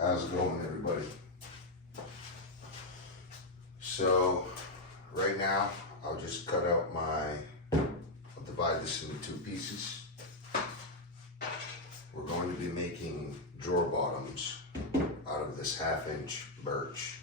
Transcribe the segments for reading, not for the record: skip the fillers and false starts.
How's it going, everybody? So right now I'll just cut out I'll divide this into two pieces. We're going to be making drawer bottoms out of this 1/2-inch birch.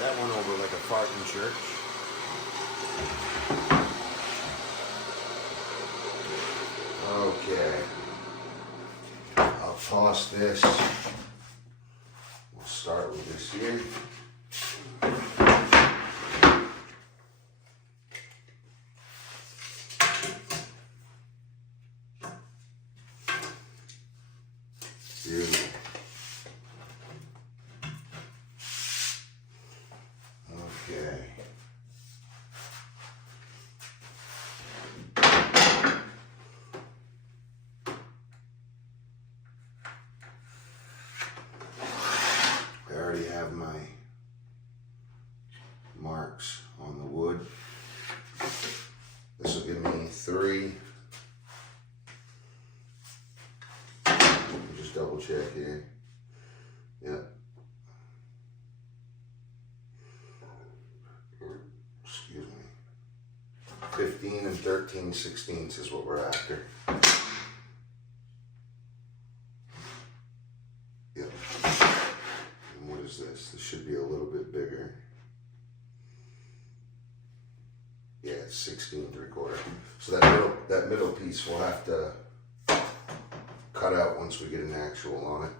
That went over like a fart in church. Okay. I'll toss this. We'll start with this here. Beautiful. Okay. I already have my marks on the wood. This will give me 3. Just double check here. Yep. Excuse me. 15 and 13/16 is what we're after. Yep. And what is this? This should be a little bit bigger. Yeah, it's 16 3/4. So that middle piece we'll have to cut out once we get an actual on it.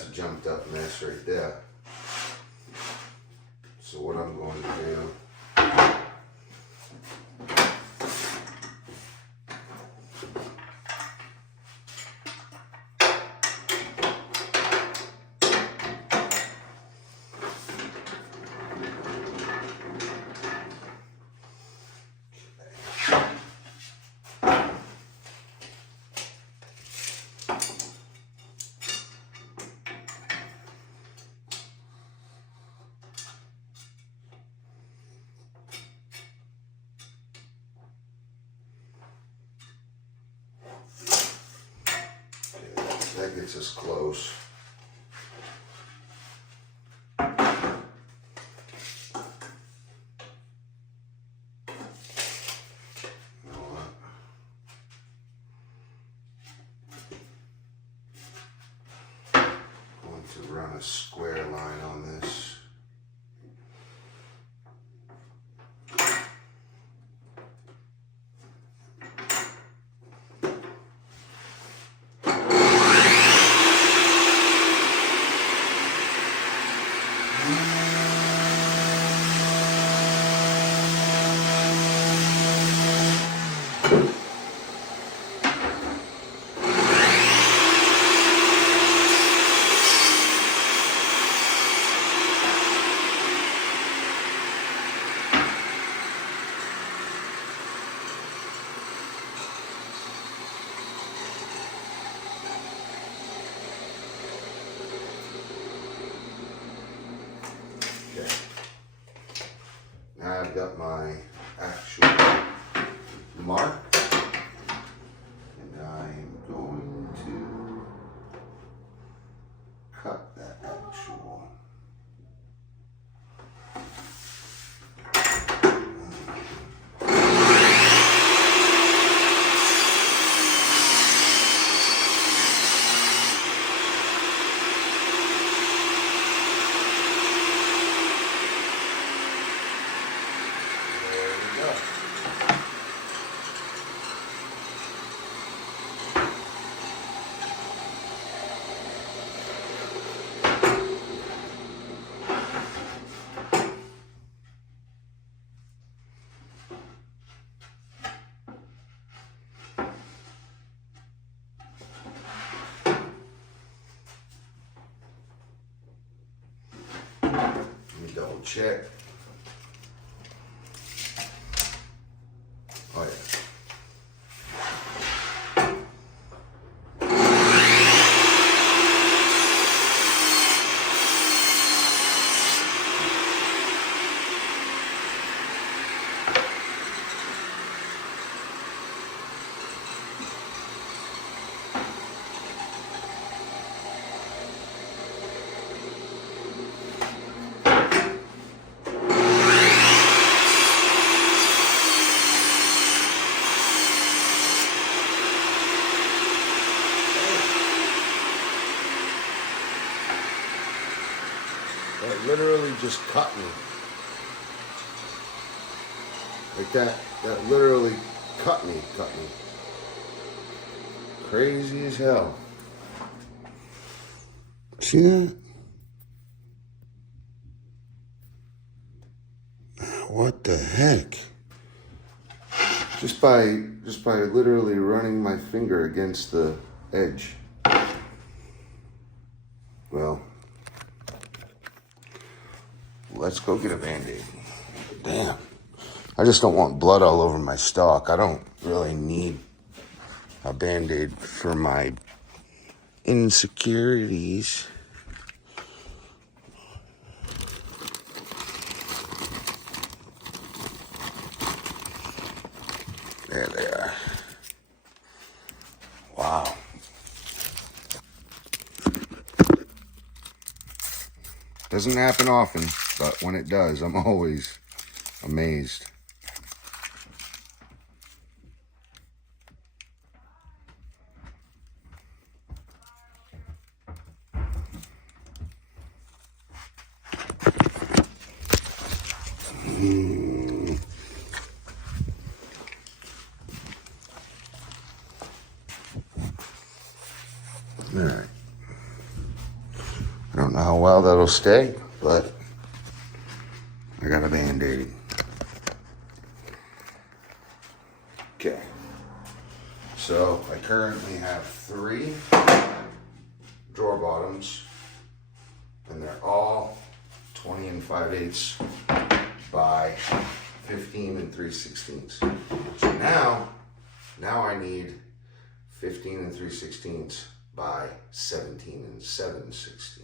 that's a jumped up mess right there. So what I'm going to do, that gets us close. To run a square line on this. Now I've got my actual mark, and I'm going to cut that actual. Double check. Oh yeah. That literally just cut me. Like that literally cut me. Crazy as hell. See that? What the heck? Just by literally running my finger against the edge. Well, let's go get a Band-Aid. Damn. I just don't want blood all over my stock. I don't really need a Band-Aid for my insecurities. There they are. Wow. Doesn't happen often, but when it does, I'm always amazed. All right. stay, but I got a Band-Aid. Okay. So I currently have 3 drawer bottoms, and they're all 20 5/8 by 15 3/16. So now I need 15 3/16 by 17 7/16.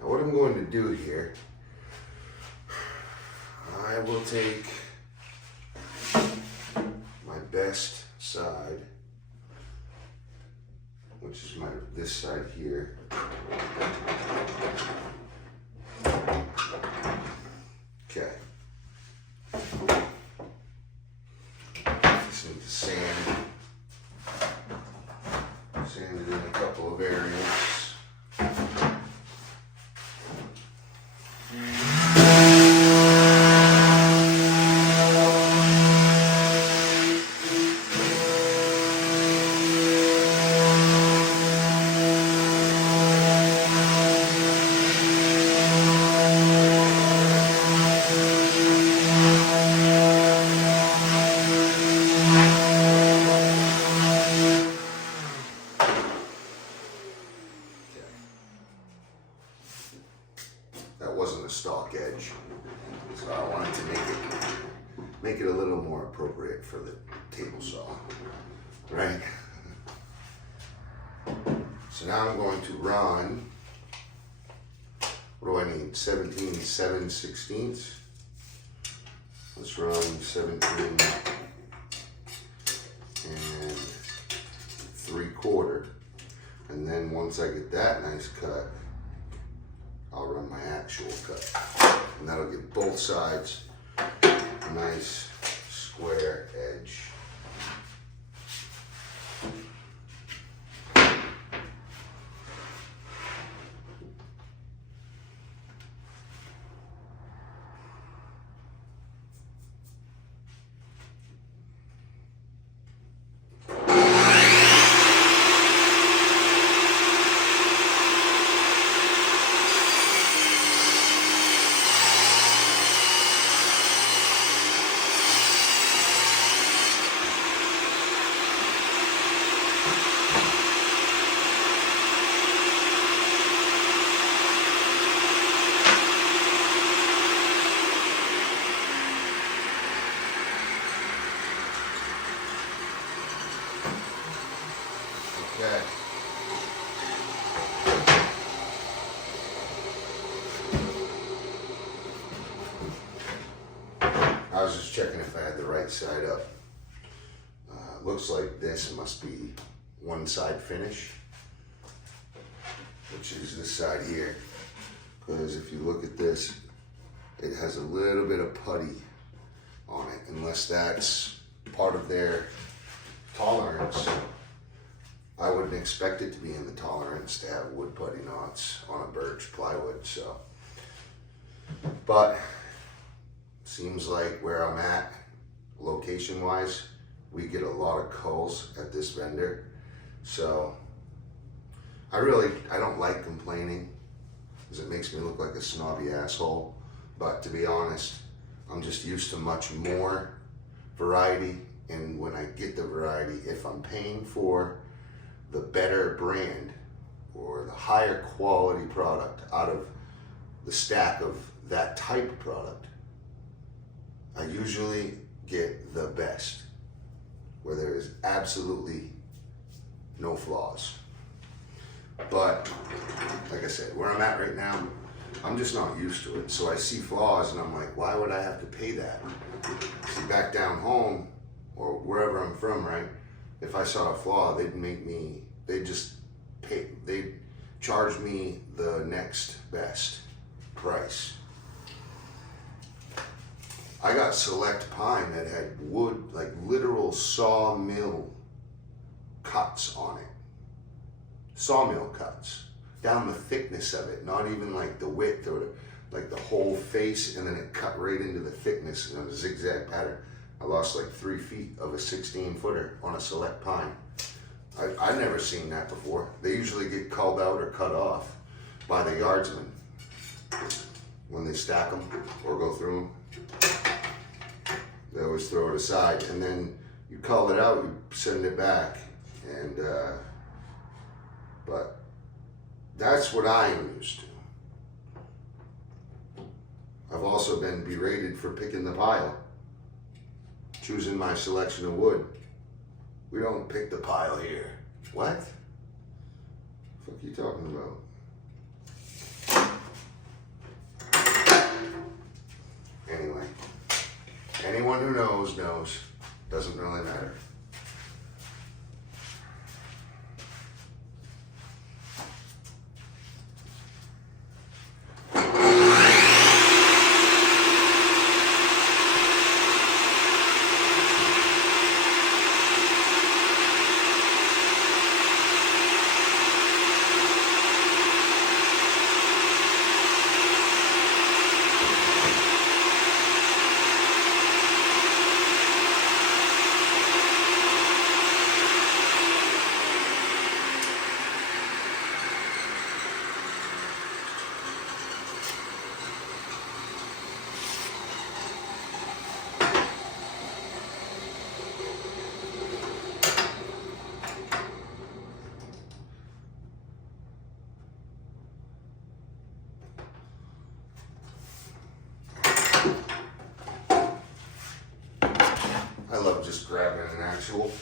Now what I'm going to do here, I will take my best side, which is this side here. Okay. Just need to sand it in a couple of areas. That wasn't a stock edge, so I wanted to make it a little more appropriate for the table saw, right? So now I'm going to run, what do I need, 17 7/16. Let's run 17 3/4, and then once I get that nice cut, I'll run my actual cut, and that'll give both sides a nice square edge. Okay. I was just checking if I had the right side up. Looks like this must be one side finish, which is this side here. Because if you look at this, it has a little bit of putty on it, unless that's part of their tolerance. I wouldn't expect it to be in the tolerance to have wood putty knots on a birch plywood, so. But seems like where I'm at, location wise, we get a lot of culls at this vendor. So I don't like complaining, because it makes me look like a snobby asshole. But to be honest, I'm just used to much more variety. And when I get the variety, if I'm paying for the better brand or the higher quality product out of the stack of that type of product, I usually get the best, where there is absolutely no flaws. But like I said, where I'm at right now, I'm just not used to it. So I see flaws and I'm like, why would I have to pay that? See, back down home or wherever I'm from, right? If I saw a flaw, they'd charge me the next best price. I got select pine that had wood, like literal sawmill cuts on it. Sawmill cuts down the thickness of it, not even like the width or like the whole face, and then it cut right into the thickness in a zigzag pattern. I lost like 3 feet of a 16-footer on a select pine. I've never seen that before. They usually get culled out or cut off by the yardsman. when they stack them or go through them. They always throw it aside, and then you cull it out, you send it back, and but that's what I am used to. I've also been berated for picking the pile, choosing my selection of wood. We don't pick the pile here. What? The fuck are you talking about? Anyway, anyone who knows. Doesn't really matter. I love just grabbing an actual.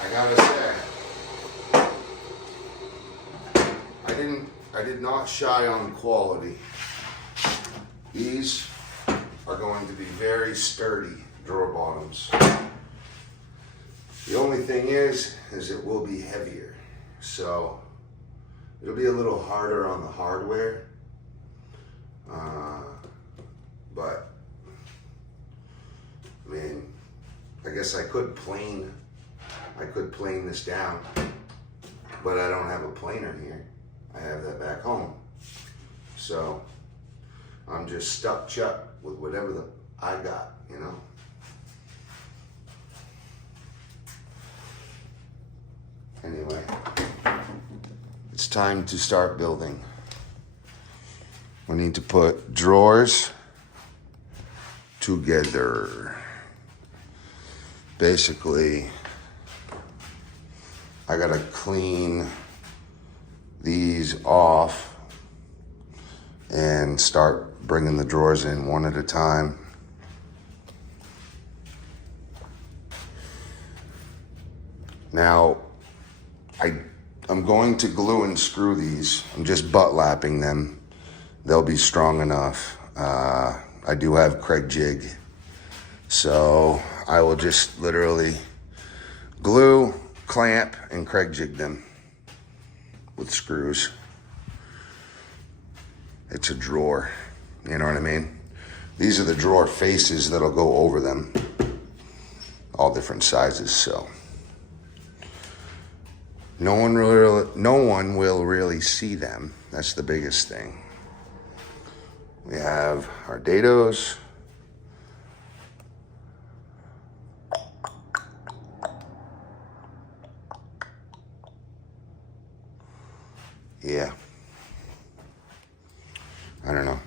I gotta say, I did not shy on quality. These are going to be very sturdy drawer bottoms. The only thing is it will be heavier. So it'll be a little harder on the hardware. But I mean, I guess I could plane this down, but I don't have a planer here. I have that back home. So I'm just stuck chuck with whatever I got, you know. Anyway, it's time to start building. We need to put drawers together. Basically, I gotta clean these off and start bringing the drawers in one at a time. Now, I'm going to glue and screw these. I'm just butt lapping them. They'll be strong enough. I do have Craig jig, so I will just literally glue, clamp, and Craig jig them with screws. It's a drawer, you know what I mean? These are the drawer faces that'll go over them, all different sizes, so no one will really see them. That's the biggest thing. We have our dados. Yeah. I don't know.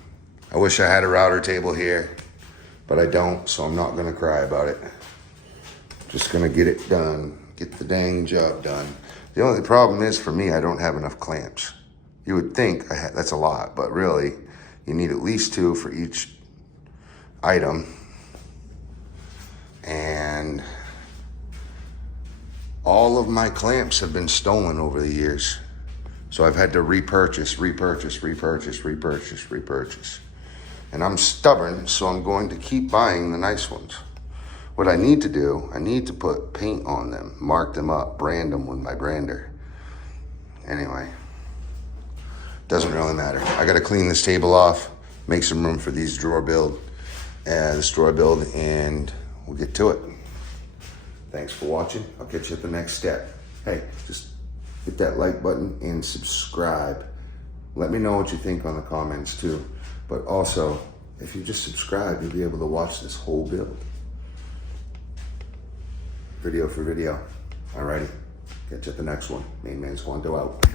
I wish I had a router table here, but I don't, so I'm not gonna cry about it. Just gonna get it done. Get the dang job done. The only problem is, for me, I don't have enough clamps. You would think that's a lot, but really, you need at least 2 for each item. And all of my clamps have been stolen over the years. So I've had to repurchase. And I'm stubborn, so I'm going to keep buying the nice ones. What I need to do, I need to put paint on them, mark them up, brand them with my brander. Anyway, doesn't really matter. I gotta clean this table off, make some room for this drawer build, and we'll get to it. Thanks for watching. I'll catch you at the next step. Hey, just hit that like button and subscribe. Let me know what you think on the comments too. But also, if you just subscribe, you'll be able to watch this whole build. Video for video. Alrighty, catch you at the next one. Main man Squanto out.